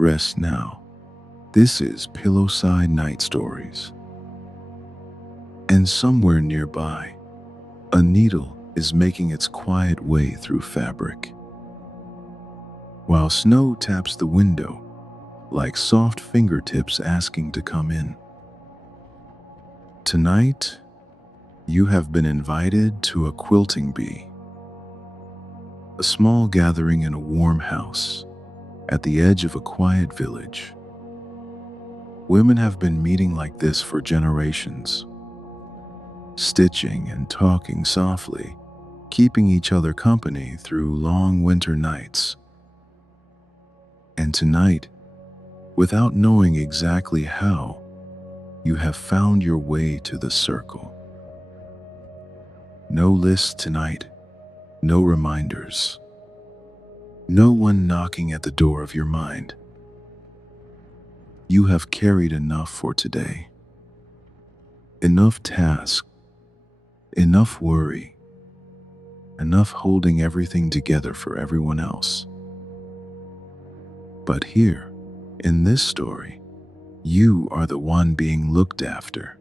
Rest now. This is Pillowside Night Stories. And somewhere nearby, a needle is making its quiet way through fabric, while snow taps the window like soft fingertips asking to come in. Tonight, you have been invited to a quilting bee, a small gathering in a warm house at the edge of a quiet village. Women have been meeting like this for generations, stitching and talking softly, keeping each other company through long winter nights. And tonight, without knowing exactly how, you have found your way to the circle. No list tonight, no reminders, no one knocking at the door of your mind. You have carried enough for today. Enough task, enough worry, enough holding everything together for everyone else. But here, in this story, you are the one being looked after.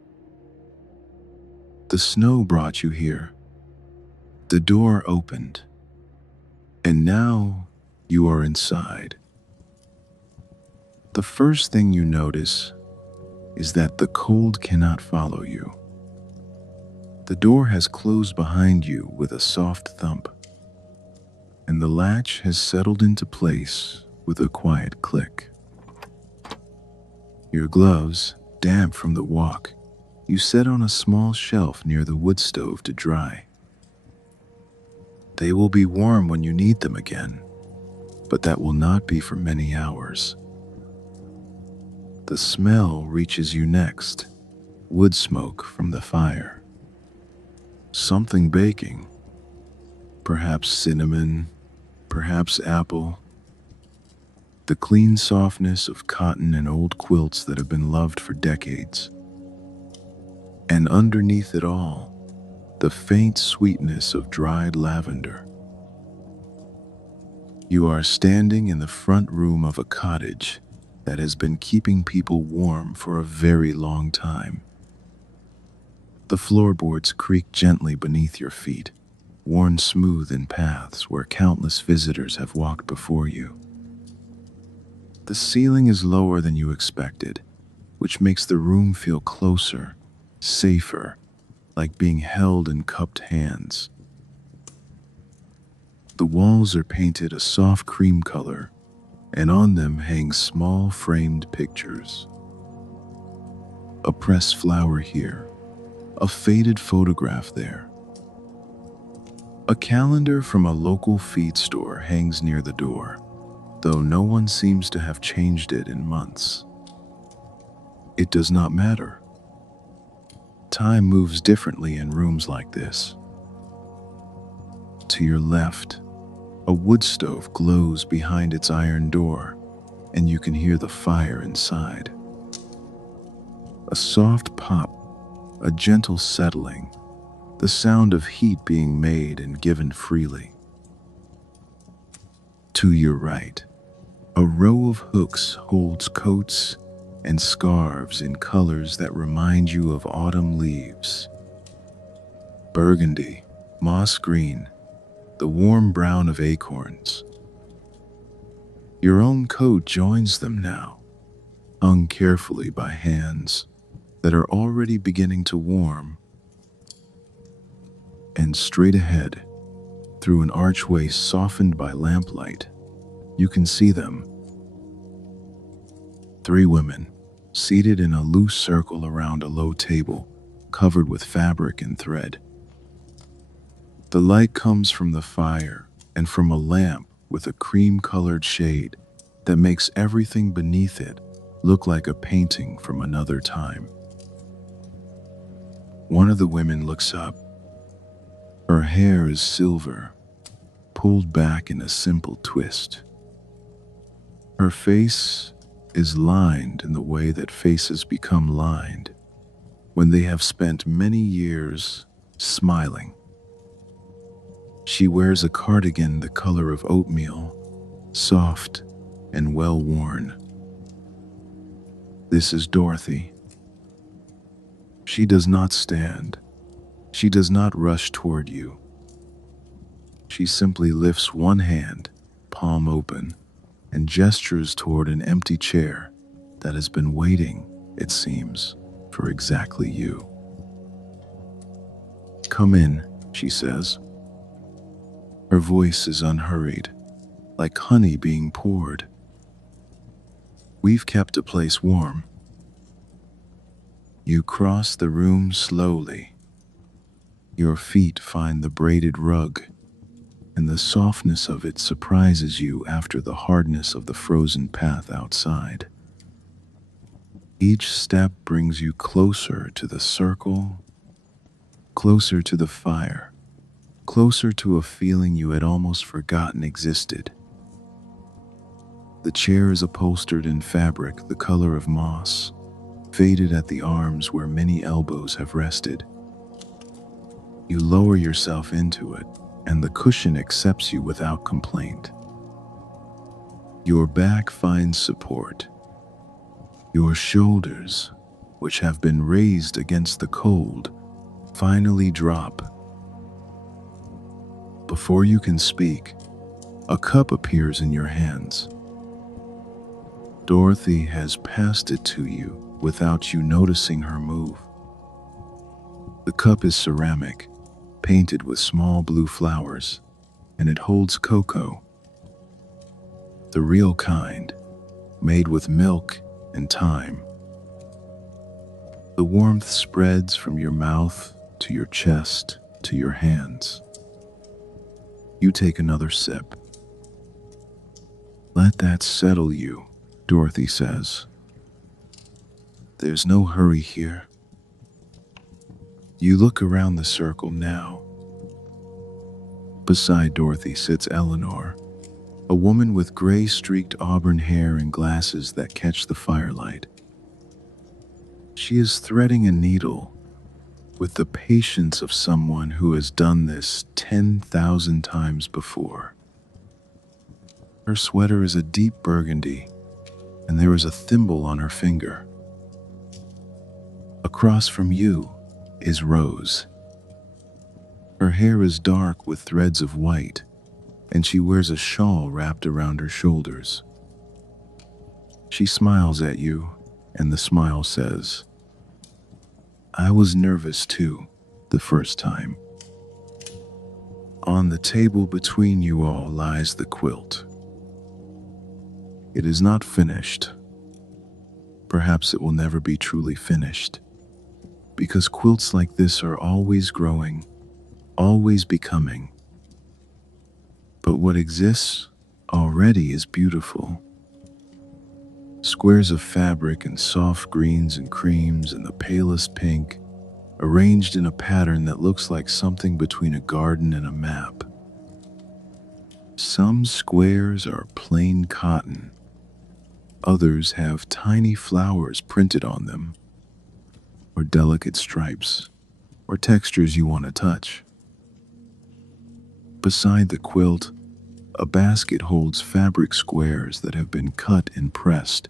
The snow brought you here. The door opened. And now you are inside. The first thing you notice is that the cold cannot follow you. The door has closed behind you with a soft thump, and the latch has settled into place with a quiet click. Your gloves, damp from the walk, you set on a small shelf near the wood stove to dry. They will be warm when you need them again, but that will not be for many hours. The smell reaches you next, wood smoke from the fire. Something baking, perhaps cinnamon, perhaps apple. The clean softness of cotton and old quilts that have been loved for decades. And underneath it all, the faint sweetness of dried lavender. You are standing in the front room of a cottage that has been keeping people warm for a very long time. The floorboards creak gently beneath your feet, worn smooth in paths where countless visitors have walked before you. The ceiling is lower than you expected, which makes the room feel closer, safer, like being held in cupped hands. The walls are painted a soft cream color, and on them hang small framed pictures. A pressed flower here, a faded photograph there. A calendar from a local feed store hangs near the door, though no one seems to have changed it in months. It does not matter. Time moves differently in rooms like this. To your left, a wood stove glows behind its iron door, and you can hear the fire inside. A soft pop, a gentle settling, the sound of heat being made and given freely. To your right, a row of hooks holds coats and scarves in colors that remind you of autumn leaves. Burgundy, moss green, the warm brown of acorns. Your own coat joins them now, hung carefully by hands that are already beginning to warm. And straight ahead, through an archway softened by lamplight, you can see them. 3 women, seated in a loose circle around a low table, covered with fabric and thread. The light comes from the fire and from a lamp with a cream-colored shade that makes everything beneath it look like a painting from another time. One of the women looks up. Her hair is silver, pulled back in a simple twist. Her face is lined in the way that faces become lined when they have spent many years smiling. She wears a cardigan the color of oatmeal, soft and well worn. This is Dorothy. She does not stand. She does not rush toward you. She simply lifts one hand, palm open, and gestures toward an empty chair that has been waiting, it seems, for exactly you. "Come in," she says. Her voice is unhurried, like honey being poured. "We've kept the place warm." You cross the room slowly. Your feet find the braided rug, and the softness of it surprises you after the hardness of the frozen path outside. Each step brings you closer to the circle, closer to the fire, closer to a feeling you had almost forgotten existed. The chair is upholstered in fabric the color of moss, faded at the arms where many elbows have rested. You lower yourself into it, and the cushion accepts you without complaint. Your back finds support. Your shoulders, which have been raised against the cold, finally drop. Before you can speak, a cup appears in your hands. Dorothy has passed it to you without you noticing her move. The cup is ceramic, painted with small blue flowers, and it holds cocoa. The real kind, made with milk and thyme. The warmth spreads from your mouth to your chest to your hands. You take another sip. "Let that settle you," Dorothy says. "There's no hurry here." You look around the circle now. Beside Dorothy sits Eleanor, a woman with gray-streaked auburn hair and glasses that catch the firelight. She is threading a needle with the patience of someone who has done this 10,000 times before. Her sweater is a deep burgundy, and there is a thimble on her finger. Across from you is Rose. Her hair is dark with threads of white, and she wears a shawl wrapped around her shoulders. She smiles at you, and the smile says, "I was nervous too, the first time." On the table between you all lies the quilt. It is not finished. Perhaps it will never be truly finished, because quilts like this are always growing, always becoming. But what exists already is beautiful. Squares of fabric in soft greens and creams and the palest pink, arranged in a pattern that looks like something between a garden and a map. Some squares are plain cotton. Others have tiny flowers printed on them, or delicate stripes, or textures you want to touch. Beside the quilt, a basket holds fabric squares that have been cut and pressed,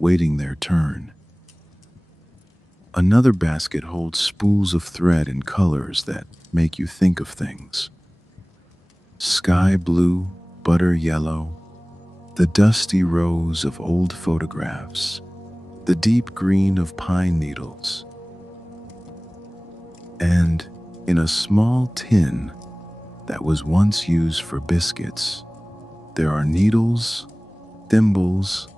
waiting their turn. Another basket holds spools of thread in colors that make you think of things. Sky blue, butter yellow, the dusty rose of old photographs, the deep green of pine needles. And in a small tin that was once used for biscuits, there are needles, thimbles,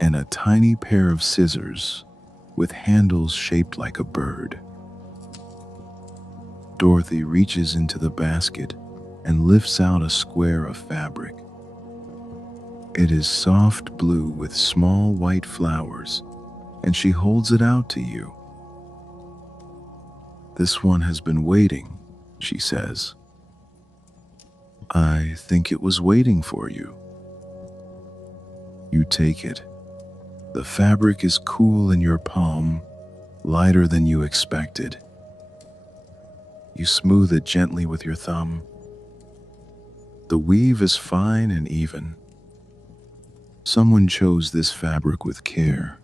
and a tiny pair of scissors with handles shaped like a bird. Dorothy reaches into the basket and lifts out a square of fabric. It is soft blue with small white flowers, and she holds it out to you. "This one has been waiting," she says. "I think it was waiting for you." You take it. The fabric is cool in your palm, lighter than you expected. You smooth it gently with your thumb. The weave is fine and even. Someone chose this fabric with care,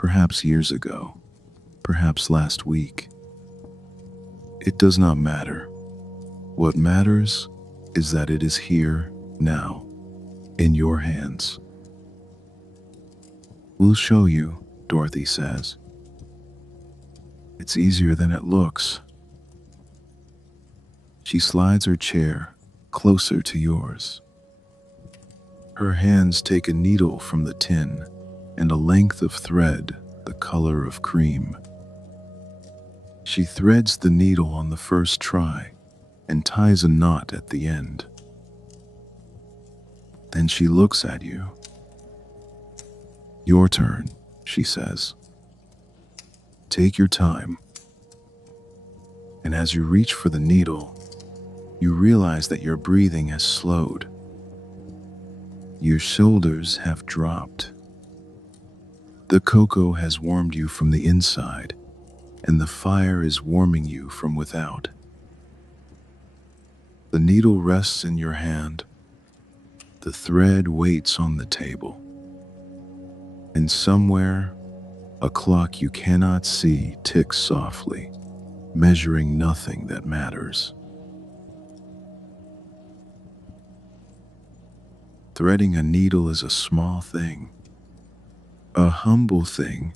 perhaps years ago, perhaps last week. It does not matter. What matters is that it is here, now, in your hands. "We'll show you," Dorothy says. "It's easier than it looks." She slides her chair closer to yours. Her hands take a needle from the tin and a length of thread the color of cream. She threads the needle on the first try and ties a knot at the end. Then she looks at you. "Your turn," she says. "Take your time." And as you reach for the needle, you realize that your breathing has slowed. Your shoulders have dropped. The cocoa has warmed you from the inside, and the fire is warming you from without. The needle rests in your hand. The thread waits on the table. And somewhere, a clock you cannot see ticks softly, measuring nothing that matters. Threading a needle is a small thing, a humble thing.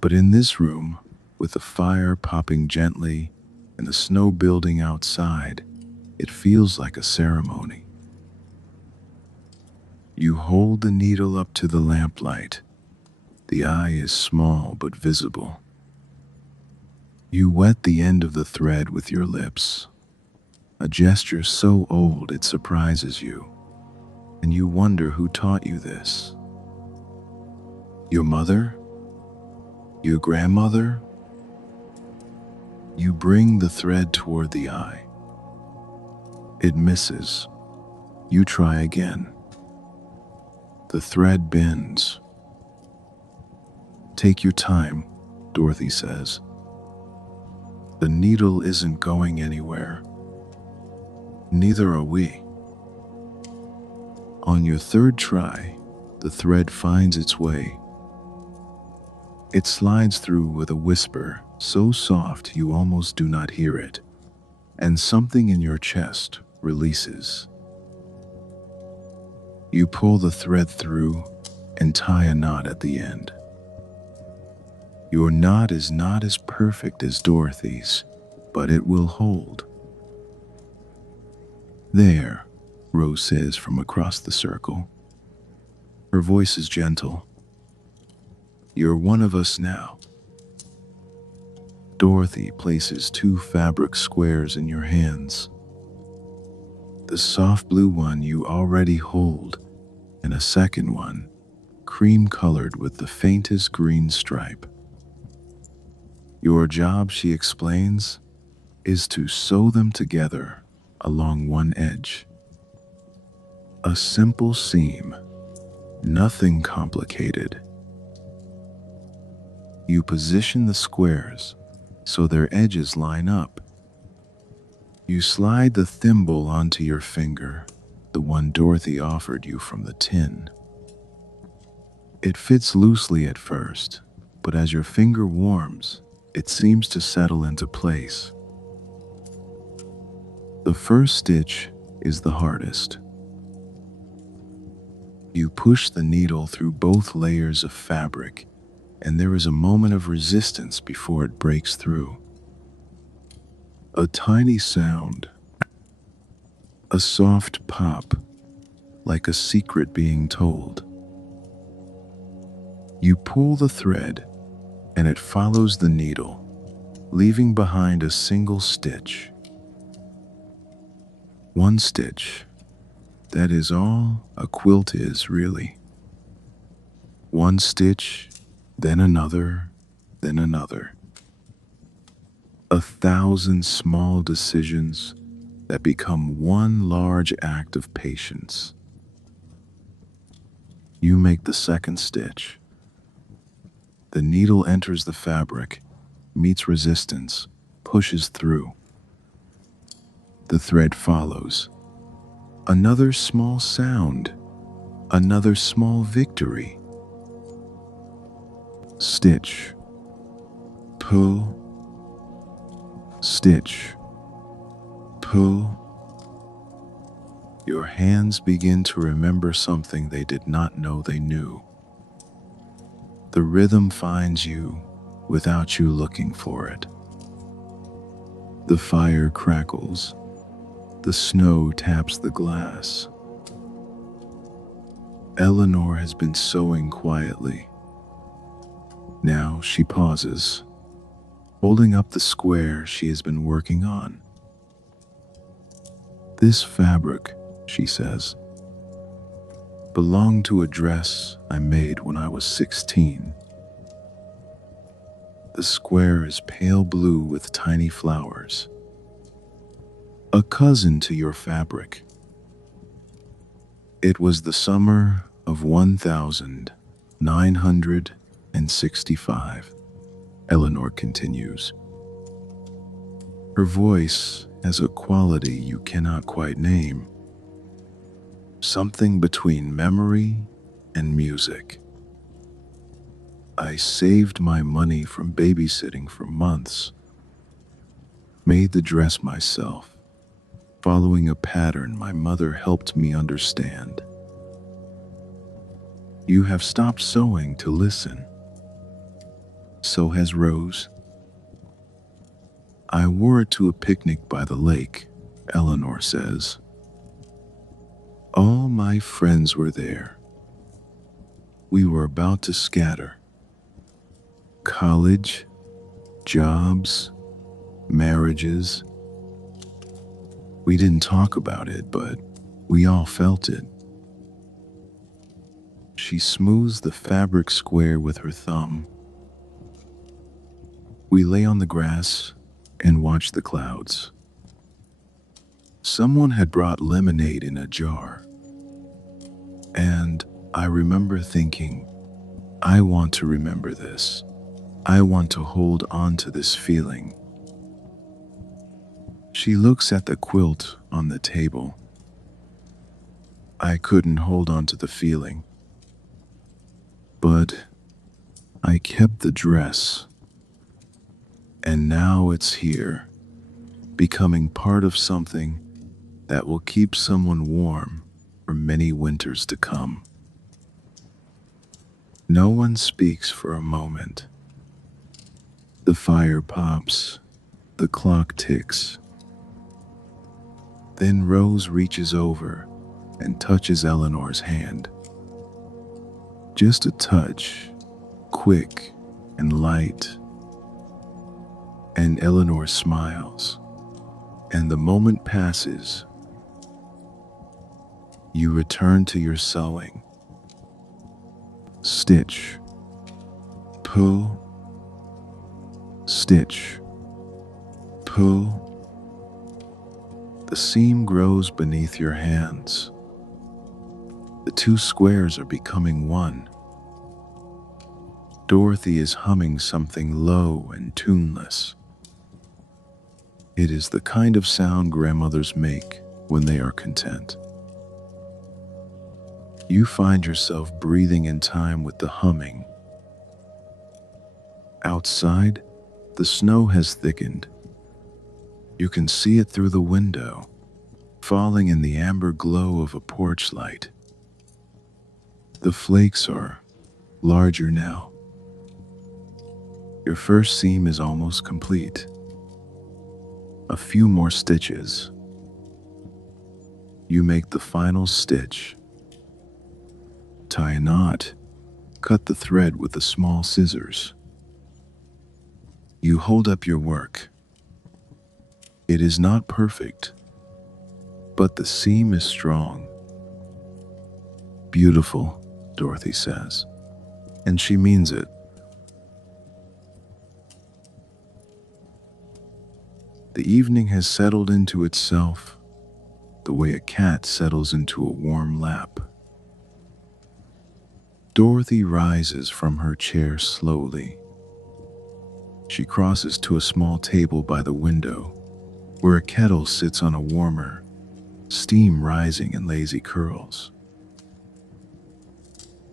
But in this room, with the fire popping gently and the snow building outside, it feels like a ceremony. You hold the needle up to the lamplight. The eye is small but visible. You wet the end of the thread with your lips, a gesture so old it surprises you, and you wonder who taught you this. Your mother? Your grandmother? You bring the thread toward the eye. It misses. You try again. The thread bends. "Take your time," Dorothy says. "The needle isn't going anywhere. Neither are we." On your third try, the thread finds its way. It slides through with a whisper so soft you almost do not hear it, and something in your chest releases. You pull the thread through and tie a knot at the end. Your knot is not as perfect as Dorothy's, but it will hold. "There," Rose says from across the circle. Her voice is gentle. "You're one of us now." Dorothy places 2 fabric squares in your hands. The soft blue one you already hold, and a second one, cream-colored with the faintest green stripe. Your job, she explains, is to sew them together along one edge. A simple seam, nothing complicated. You position the squares so their edges line up. You slide the thimble onto your finger, the one Dorothy offered you from the tin. It fits loosely at first, but as your finger warms, it seems to settle into place. The first stitch is the hardest. You push the needle through both layers of fabric, and there is a moment of resistance before it breaks through. A tiny sound, a soft pop, like a secret being told. You pull the thread, and it follows the needle, leaving behind a single stitch. One stitch. That is all a quilt is, really. One stitch, then another, then another. 1,000 small decisions that become one large act of patience. You make the second stitch. The needle enters the fabric, meets resistance, pushes through. The thread follows. Another small sound, another small victory. stitch, pull, stitch, pull. Your hands begin to remember something they did not know they knew. The rhythm finds you without you looking for it. The fire crackles. The snow taps the glass. Eleanor has been sewing quietly. Now she pauses, holding up the square she has been working on. "This fabric," she says, "belonged to a dress I made when I was 16. The square is pale blue with tiny flowers. A cousin to your fabric. It was the summer of 1965. Eleanor continues. Her voice has a quality you cannot quite name. Something between memory and music. I saved my money from babysitting for months. Made the dress myself, following a pattern my mother helped me understand. You have stopped sewing to listen. So has Rose. I wore it to a picnic by the lake," Eleanor says. "All my friends were there. We were about to scatter. College, jobs, marriages. We didn't talk about it, but we all felt it." She smooths the fabric square with her thumb. We lay on the grass and watched the clouds. Someone had brought lemonade in a jar. And I remember thinking, I want to remember this. I want to hold on to this feeling. She looks at the quilt on the table. I couldn't hold on to the feeling. But I kept the dress. And now it's here, becoming part of something that will keep someone warm for many winters to come. No one speaks for a moment. The fire pops, the clock ticks. Then Rose reaches over and touches Eleanor's hand. Just a touch, quick and light. And Eleanor smiles, and the moment passes. You return to your sewing. Stitch, pull, stitch, pull. The seam grows beneath your hands. The two squares are becoming one. Dorothy is humming something low and tuneless. It is the kind of sound grandmothers make when they are content. You find yourself breathing in time with the humming. Outside, the snow has thickened. You can see it through the window, falling in the amber glow of a porch light. The flakes are larger now. Your first seam is almost complete. A few more stitches. You make the final stitch. Tie a knot. Cut the thread with the small scissors. You hold up your work. It is not perfect, but the seam is strong. Beautiful, Dorothy says, and she means it. The evening has settled into itself, the way a cat settles into a warm lap. Dorothy rises from her chair slowly. She crosses to a small table by the window, where a kettle sits on a warmer, steam rising in lazy curls.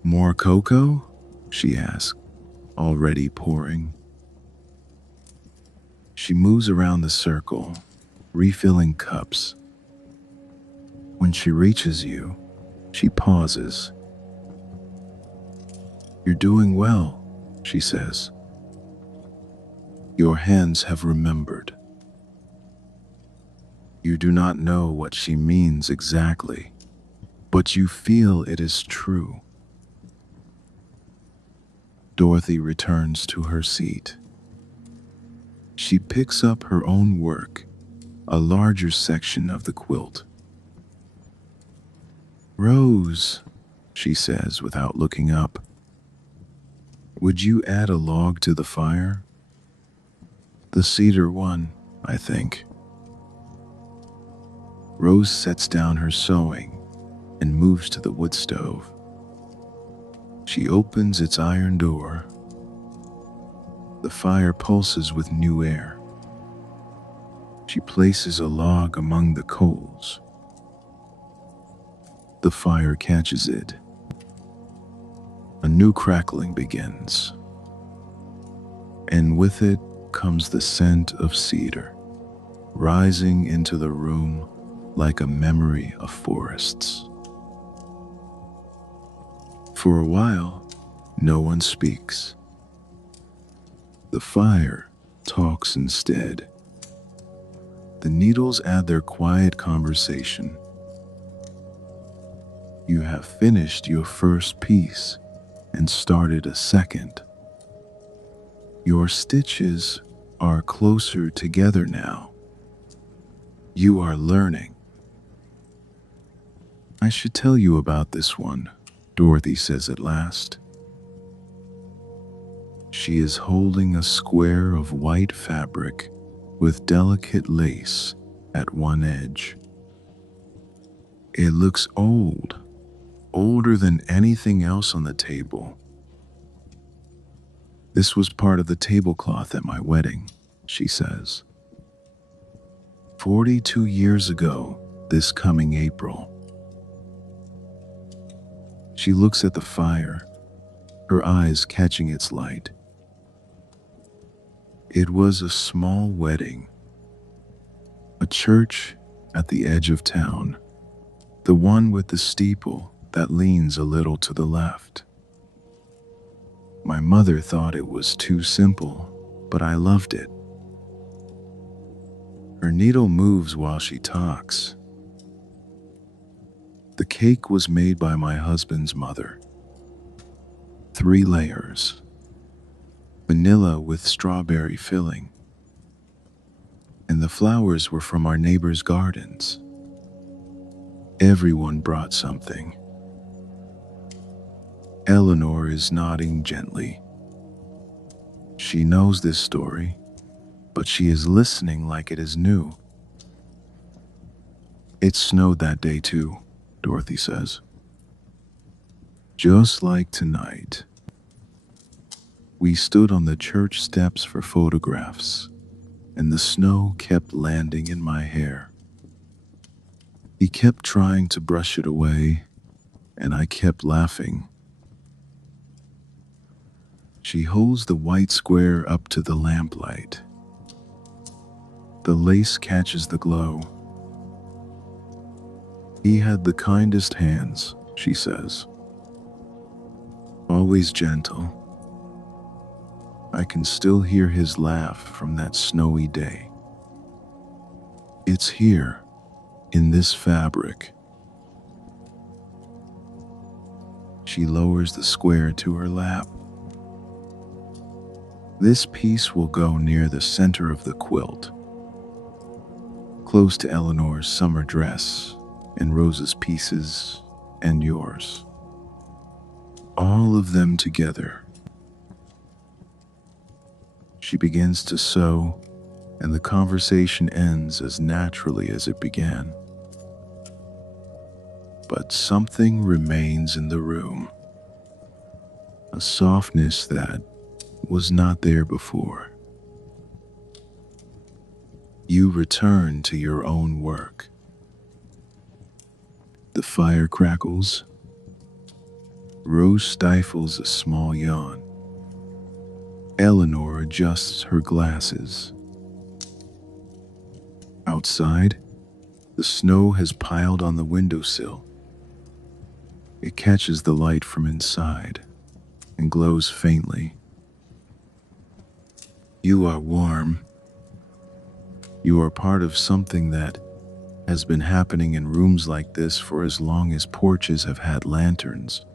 "More cocoa?" she asks. already pouring. She moves around the circle, refilling cups. When she reaches you, she pauses. "You're doing well," she says. "Your hands have remembered." You do not know what she means exactly, but you feel it is true. Dorothy returns to her seat. She picks up her own work, a larger section of the quilt. "Rose," she says without looking up, "would you add a log to the fire?" "The cedar one, I think." Rose sets down her sewing and moves to the wood stove. She opens its iron door. The fire pulses with new air. She places a log among the coals. The fire catches it. A new crackling begins, and with it comes the scent of cedar, rising into the room like a memory of forests. For a while, no one speaks. The fire talks instead. The needles add their quiet conversation. "You have finished your first piece and started a second. Your stitches are closer together now. You are learning." "I should tell you about this one," Dorothy says at last. She is holding a square of white fabric with delicate lace at one edge. It looks old, older than anything else on the table. "This was part of the tablecloth at my wedding," she says. 42 years ago, this coming April." She looks at the fire, her eyes catching its light. "It was a small wedding. A church at the edge of town. The one with the steeple that leans a little to the left. My mother thought it was too simple, but I loved it." Her needle moves while she talks. "The cake was made by my husband's mother. 3 layers. Vanilla with strawberry filling. And the flowers were from our neighbor's gardens. Everyone brought something." Eleanor is nodding gently. She knows this story, but she is listening like it is new. "It snowed that day too," Dorothy says. "Just like tonight. We stood on the church steps for photographs, and the snow kept landing in my hair. He kept trying to brush it away, and I kept laughing." She holds the white square up to the lamplight. The lace catches the glow. "He had the kindest hands," she says. "Always gentle. I can still hear his laugh from that snowy day. It's here, in this fabric." She lowers the square to her lap. "This piece will go near the center of the quilt, close to Eleanor's summer dress and Rose's pieces and yours. All of them together." She begins to sew, and the conversation ends as naturally as it began. But something remains in the room, a softness that was not there before. You return to your own work. The fire crackles. Rose stifles a small yawn. Eleanor adjusts her glasses. Outside, the snow has piled on the windowsill. It catches the light from inside and glows faintly. You are warm. You are part of something that has been happening in rooms like this for as long as porches have had lanterns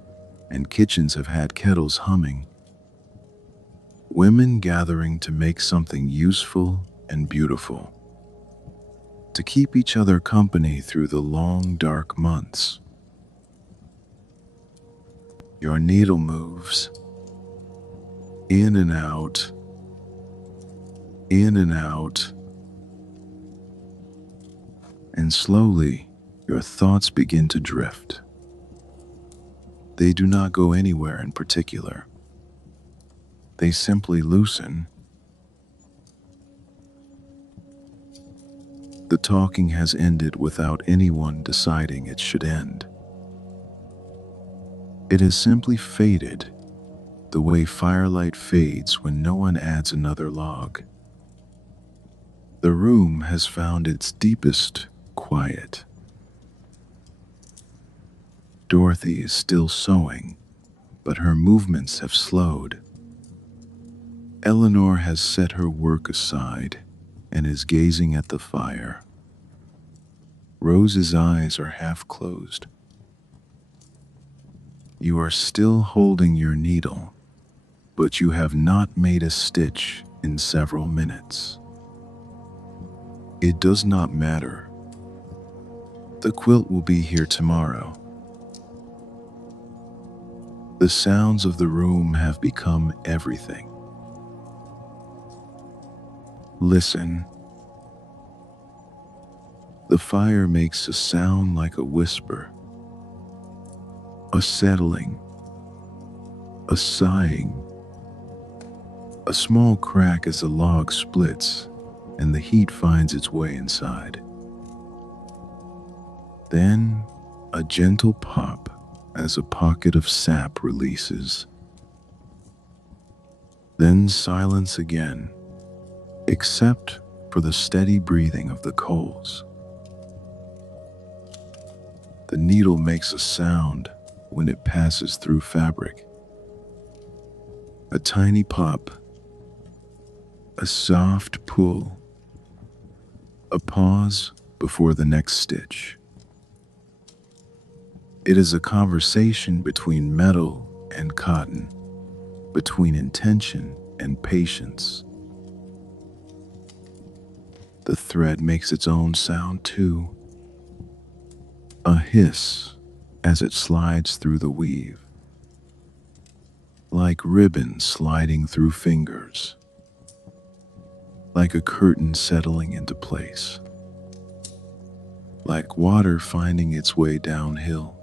and kitchens have had kettles humming. Women gathering to make something useful and beautiful, to keep each other company through the long, dark months. Your needle moves in and out, in and out, and slowly your thoughts begin to drift. They do not go anywhere in particular. They simply loosen. The talking has ended without anyone deciding it should end. It has simply faded, the way firelight fades when no one adds another log. The room has found its deepest quiet. Dorothy is still sewing, but her movements have slowed. Eleanor has set her work aside and is gazing at the fire. Rose's eyes are half closed. You are still holding your needle, but you have not made a stitch in several minutes. It does not matter. The quilt will be here tomorrow. The sounds of the room have become everything. Listen. The fire makes a sound like a whisper, a settling, a sighing, a small crack as the log splits and the heat finds its way inside. Then a gentle pop as a pocket of sap releases. Then silence again, except for the steady breathing of the coals. The needle makes a sound when it passes through fabric. A tiny pop, a soft pull, a pause before the next stitch. It is a conversation between metal and cotton, between intention and patience. The thread makes its own sound too, a hiss as it slides through the weave, like ribbon sliding through fingers, like a curtain settling into place, like water finding its way downhill.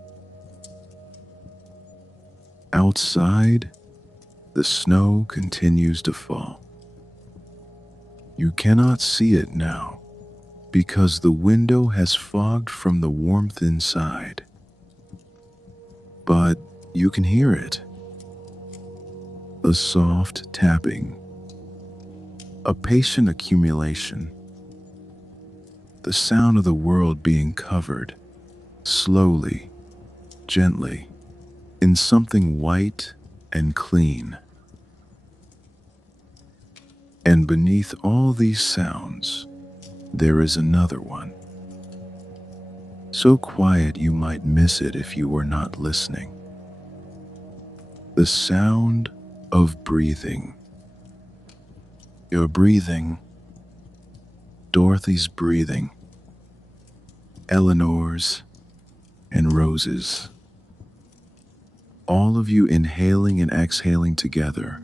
Outside, the snow continues to fall. You cannot see it now because the window has fogged from the warmth inside. But you can hear it. A soft tapping, a patient accumulation, the sound of the world being covered, slowly, gently, in something white and clean. And beneath all these sounds, there is another one. So quiet you might miss it if you were not listening. The sound of breathing. Your breathing, Dorothy's breathing, Eleanor's, and Rose's. All of you inhaling and exhaling together,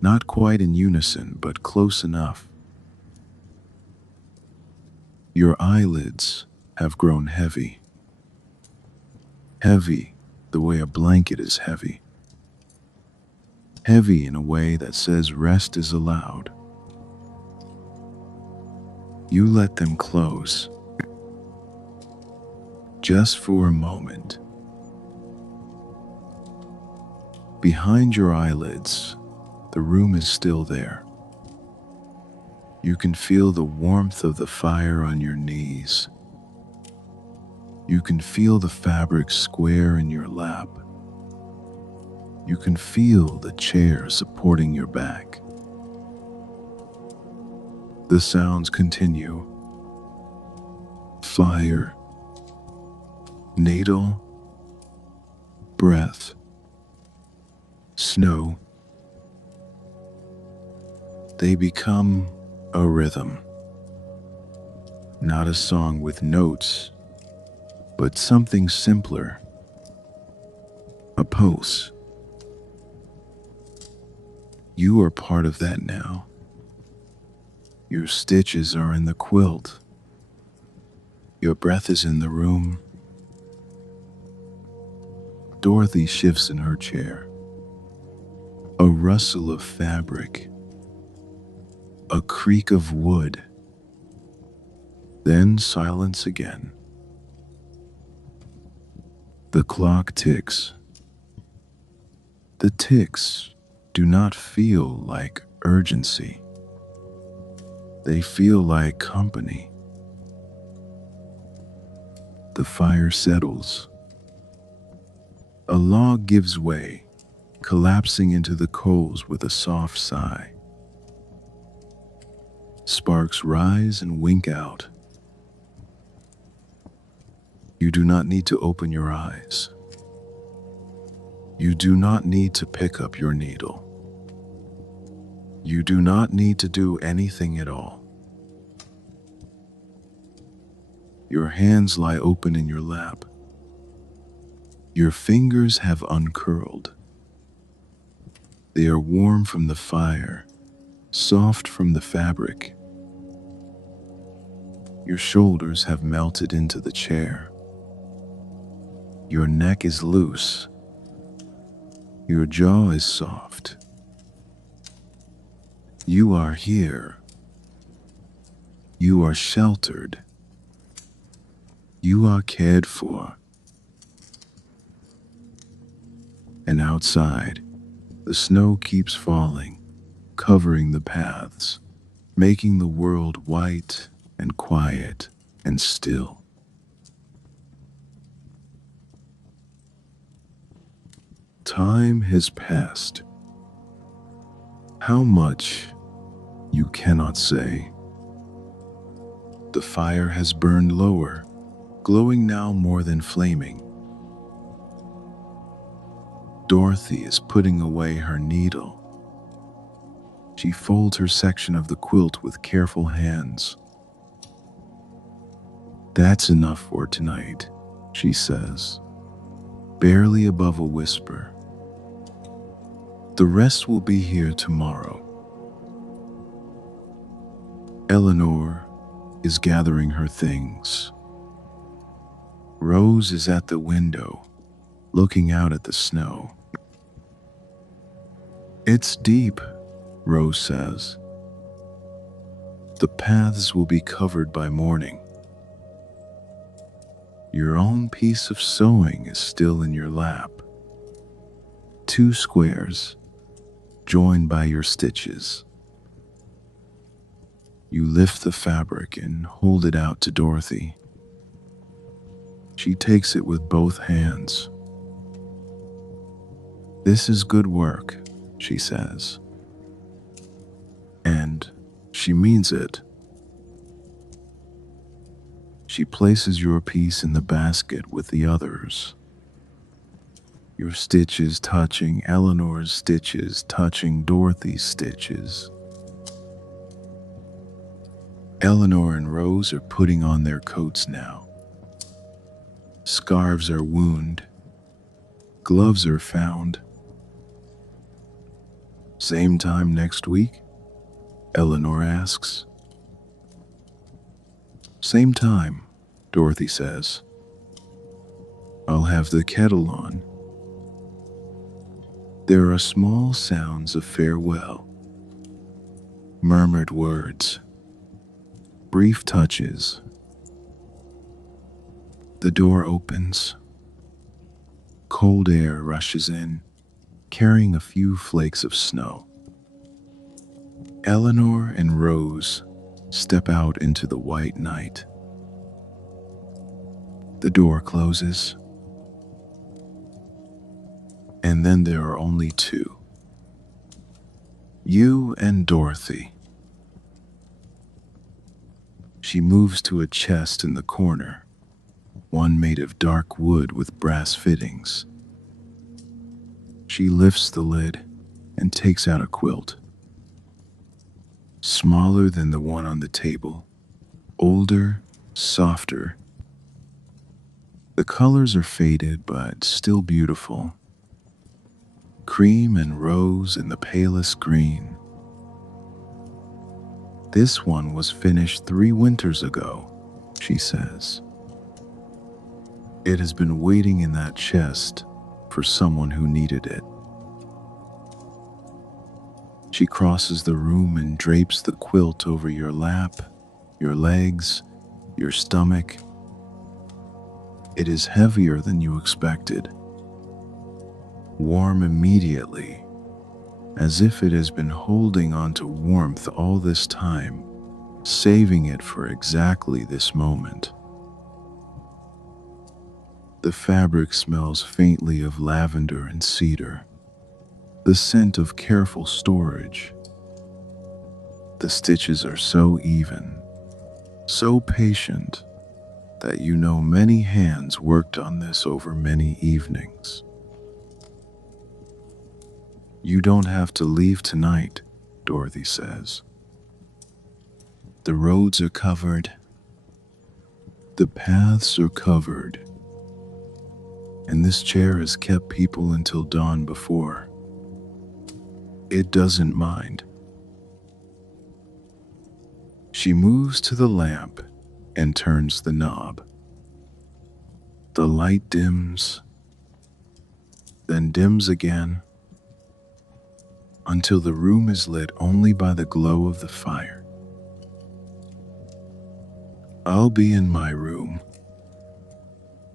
not quite in unison, but close enough. Your eyelids have grown heavy. Heavy the way a blanket is heavy. Heavy in a way that says rest is allowed. You let them close, just for a moment. Behind your eyelids, the room is still there. You can feel the warmth of the fire on your knees. You can feel the fabric square in your lap. You can feel the chair supporting your back. The sounds continue. Fire, needle, breath, snow. They become a rhythm. Not a song with notes, but something simpler. A pulse. You are part of that now. Your stitches are in the quilt. Your breath is in the room. Dorothy shifts in her chair. A rustle of fabric. A creak of wood. Then silence again. The clock ticks. The ticks do not feel like urgency. They feel like company. The fire settles. A log gives way, collapsing into the coals with a soft sigh. Sparks rise and wink out. You do not need to open your eyes. You do not need to pick up your needle. You do not need to do anything at all. Your hands lie open in your lap. Your fingers have uncurled. They are warm from the fire, soft from the fabric. Your shoulders have melted into the chair. Your neck is loose. Your jaw is soft. You are here. You are sheltered. You are cared for. And outside, the snow keeps falling, covering the paths, making the world white and quiet and still. Time has passed. How much, you cannot say. The fire has burned lower, glowing now more than flaming. Dorothy is putting away her needle. She folds her section of the quilt with careful hands. "That's enough for tonight," she says, barely above a whisper. "The rest will be here tomorrow." Eleanor is gathering her things. Rose is at the window, looking out at the snow. "It's deep," Rose says. "The paths will be covered by morning. Your own piece of sewing is still in your lap. 2 squares, joined by your stitches." You lift the fabric and hold it out to Dorothy. She takes it with both hands. "This is good work," she says. And she means it. She places your piece in the basket with the others. Your stitches touching Eleanor's stitches, touching Dorothy's stitches. Eleanor and Rose are putting on their coats now. Scarves are wound. Gloves are found. "Same time next week?" Eleanor asks. "Same time," Dorothy says. "I'll have the kettle on." There are small sounds of farewell. Murmured words. Brief touches. The door opens. Cold air rushes in, carrying a few flakes of snow. Eleanor and Rose step out into the white night. The door closes, and then there are only two. You and Dorothy. She moves to a chest in the corner, one made of dark wood with brass fittings. She lifts the lid and takes out a quilt. Smaller than the one on the table, older, softer. The colors are faded but still beautiful. Cream and rose and the palest green. This one was finished 3 winters ago, she says. It has been waiting in that chest for someone who needed it. She crosses the room and drapes the quilt over your lap, your legs, your stomach. It is heavier than you expected. Warm immediately, as if it has been holding on to warmth all this time, saving it for exactly this moment. The fabric smells faintly of lavender and cedar, the scent of careful storage. The stitches are so even, so patient, that you know many hands worked on this over many evenings. You don't have to leave tonight, Dorothy says. The roads are covered, the paths are covered, and this chair has kept people until dawn before. It doesn't mind. She moves to the lamp and turns the knob. The light dims, then dims again, until the room is lit only by the glow of the fire. I'll be in my room.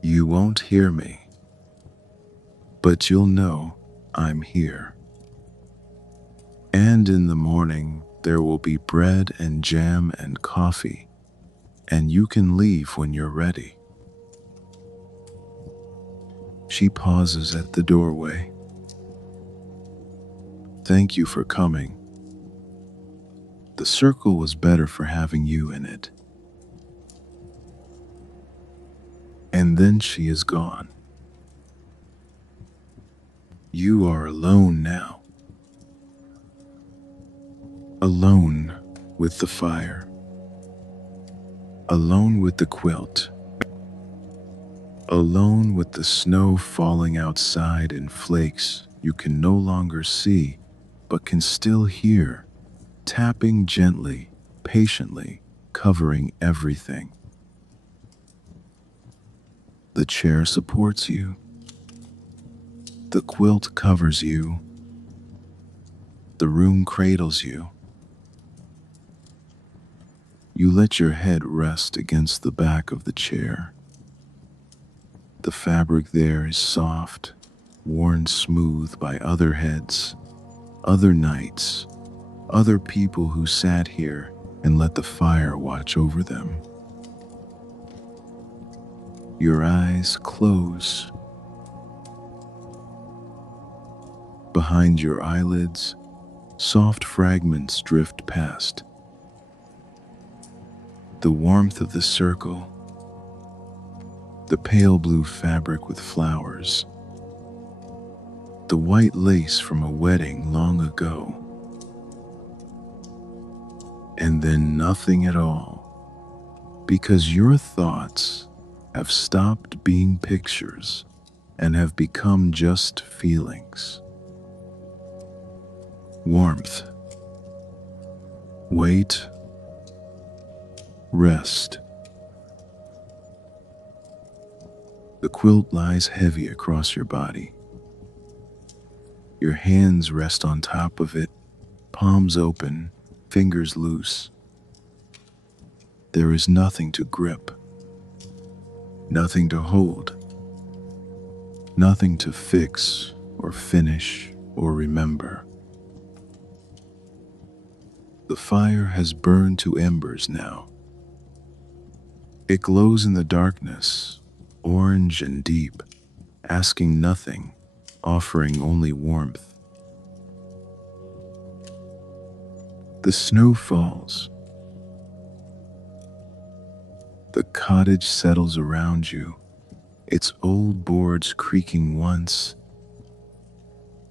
You won't hear me, but you'll know I'm here. And in the morning, there will be bread and jam and coffee, and you can leave when you're ready. She pauses at the doorway. Thank you for coming. The circle was better for having you in it. And then she is gone. You are alone now. Alone with the fire. Alone with the quilt. Alone with the snow falling outside in flakes you can no longer see, but can still hear, tapping gently, patiently, covering everything. The chair supports you. The quilt covers you. The room cradles you. You let your head rest against the back of the chair. The fabric there is soft, worn smooth by other heads, other nights, other people who sat here and let the fire watch over them. Your eyes close. Behind your eyelids, soft fragments drift past. The warmth of the circle, the pale blue fabric with flowers, the white lace from a wedding long ago, and then nothing at all, because your thoughts have stopped being pictures and have become just feelings. Warmth, weight, rest. The quilt lies heavy across your body. Your hands rest on top of it, palms open, fingers loose. There is nothing to grip, nothing to hold, nothing to fix or finish or remember. The fire has burned to embers now. It glows in the darkness, orange and deep, asking nothing, offering only warmth. The snow falls. The cottage settles around you, its old boards creaking once,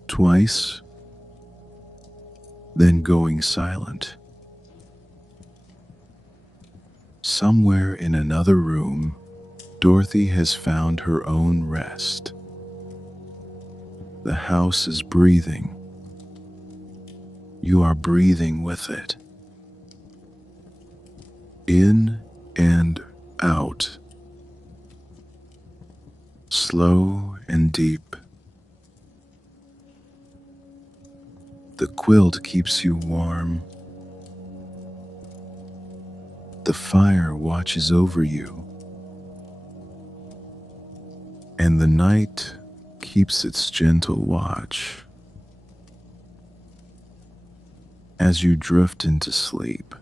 twice, then going silent. Somewhere in another room, Dorothy has found her own rest. The house is breathing. You are breathing with it. In and out. Slow and deep. The quilt keeps you warm. The fire watches over you. And the night keeps its gentle watch. As you drift into sleep,